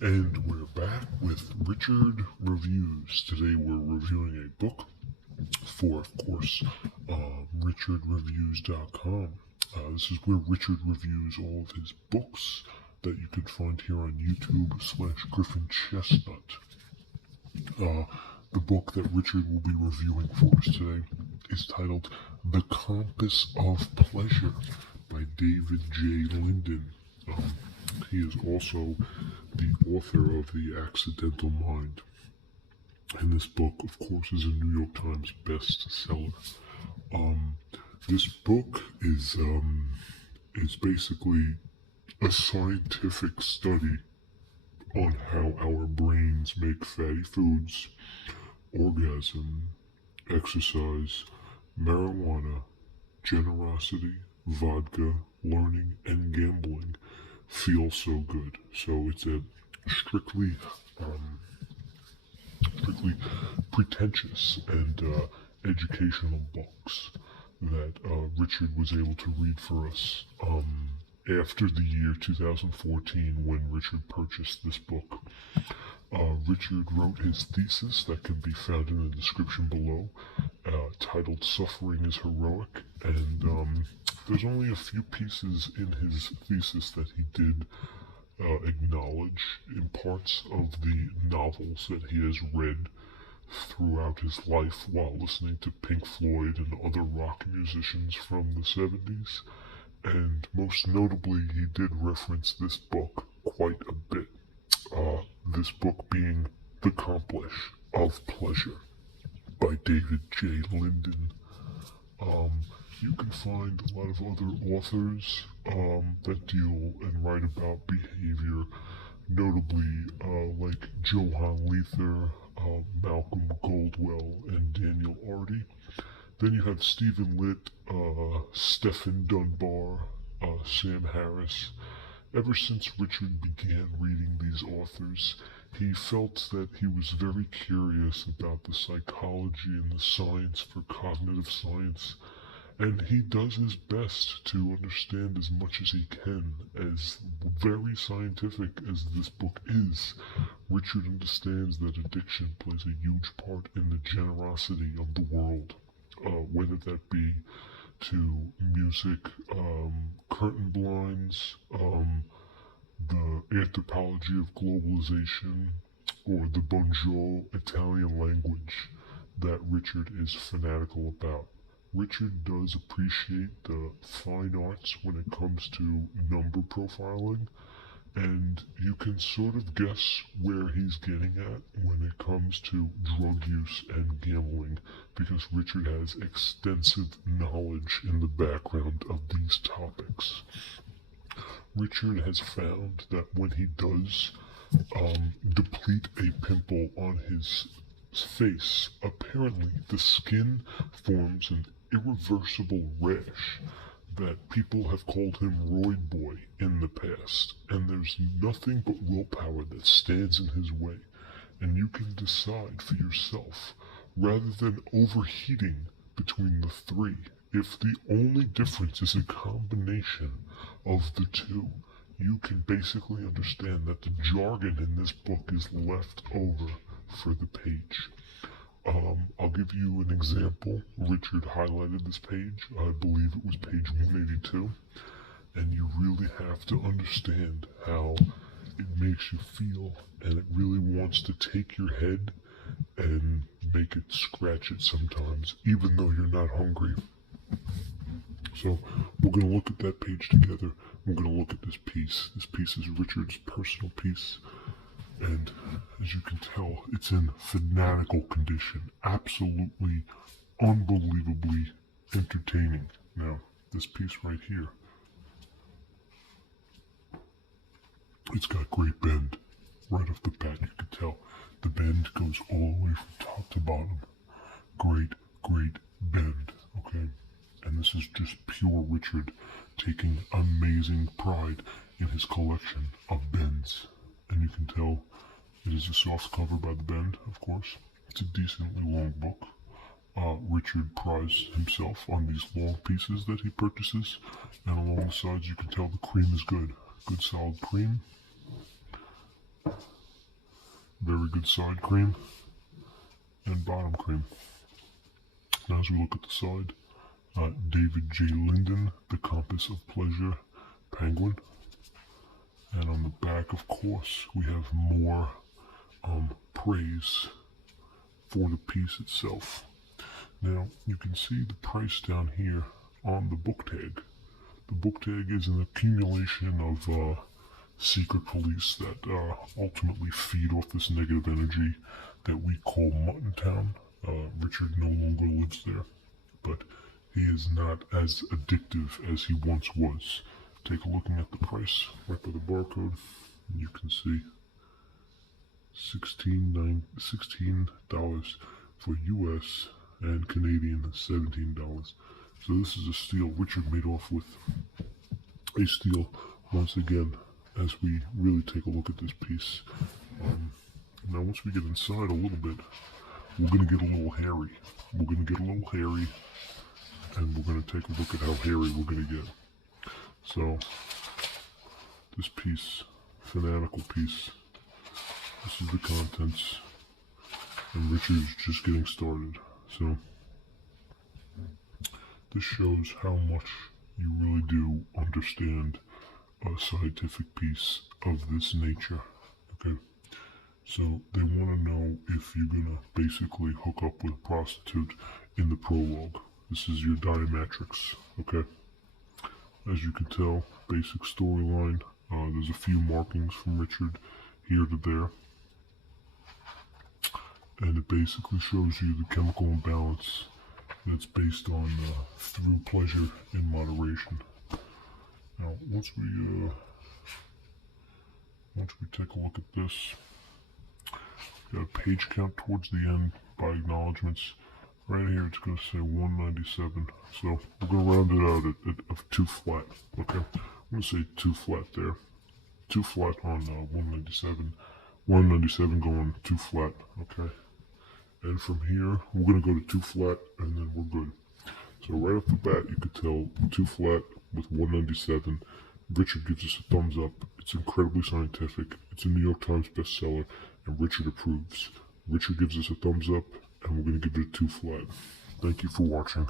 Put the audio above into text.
And we're back with Richard Reviews. Today we're reviewing a book for, of course, richardreviews.com. This is where Richard reviews all of his books that you can find here on YouTube/Griffin Chestnut. The book that Richard will be reviewing for us today is titled The Compass of Pleasure by David J. Linden. He is also the author of The Accidental Mind. And this book, of course, is a New York Times bestseller. This book is basically a scientific study on how our brains make fatty foods, orgasm, exercise, marijuana, generosity, vodka, learning, and gambling feel so good. So it's a strictly pretentious and educational books that Richard was able to read for us after the year 2014 when Richard purchased this book. Richard wrote his thesis that can be found in the description below, titled Suffering is Heroic, and there's only a few pieces in his thesis that he did acknowledge in parts of the novels that he has read throughout his life while listening to Pink Floyd and other rock musicians from the 70s. And most notably, he did reference this book quite a bit. This book being The Compass of Pleasure by David J. Linden. You can find a lot of other authors that deal and write about behavior, notably like Johann Lether, Malcolm Goldwell, and Daniel Arty. Then you have Stephen Litt, Stephen Dunbar, Sam Harris. Ever since Richard began reading these authors, he felt that he was very curious about the psychology and the science for cognitive science, and he does his best to understand as much as he can. As very scientific as this book is, Richard understands that addiction plays a huge part in the generosity of the world, whether that be to music, curtain blinds, the anthropology of globalization, or the bonjour Italian language that Richard is fanatical about. Richard does appreciate the fine arts when it comes to number profiling, and you can sort of guess where he's getting at when it comes to drug use and gambling, because Richard has extensive knowledge in the background of these topics. Richard has found that when he does deplete a pimple on his face, apparently the skin forms an irreversible rash that people have called him Roid Boy in the past, and there's nothing but willpower that stands in his way, and you can decide for yourself, rather than overheating between the three. If the only difference is a combination of the two, you can basically understand that the jargon in this book is left over for the page. I'll give you an example. Richard highlighted this page. I believe it was page 182. And you really have to understand how it makes you feel. And it really wants to take your head and make it scratch it sometimes, even though you're not hungry. So we're going to look at that page together. We're going to look at this piece. This piece is Richard's personal piece. And as you can tell, it's in fanatical condition. Absolutely, unbelievably entertaining. Now, this piece right here, it's got great bend. Right off the bat, you can tell the bend goes all the way from top to bottom. Great bend, okay? And this is just pure Richard taking amazing pride in his collection of bends. And you can tell it is a soft cover by the bend, of course. It's a decently long book. Richard prides himself on these long pieces that he purchases, and along the sides you can tell the cream is good. Good solid cream. Very good side cream and bottom cream. Now as we look at the side, David J. Linden, The Compass of Pleasure, Penguin. And on the back, of course, we have more praise for the piece itself. Now, you can see the price down here on the book tag. The book tag is an accumulation of secret police that ultimately feed off this negative energy that we call Muttontown. Richard no longer lives there, but he is not as addictive as he once was. Take a look at the price right by the barcode. You can see $16 for US and Canadian $17. So this is a steal. Richard made off with a steal once again as we really take a look at this piece. Now once we get inside a little bit, we're going to get a little hairy. And we're going to take a look at how hairy we're going to get. So this piece, fanatical piece, this is the contents, and Richard is just getting started. So this shows how much you really do understand a scientific piece of this nature. Okay, so they want to know if you're gonna basically hook up with a prostitute in the prologue. This is your diametrics. Okay, as you can tell, basic storyline. There's a few markings from Richard here to there, and it basically shows you the chemical imbalance that's based on through pleasure in moderation. Now, once we take a look at this, got a page count towards the end by acknowledgements. Right here, it's going to say 197. So we're going to round it out at 2 flat. Okay, I'm going to say 2 flat there. 2 flat on 197. 197 going 2 flat. Okay. And from here, we're going to go to 2 flat, and then we're good. So right off the bat, you could tell 2 flat with 197. Richard gives us a thumbs up. It's incredibly scientific. It's a New York Times bestseller, and Richard approves. Richard gives us a thumbs up, and we're going to give it a 2 flat. Thank you for watching.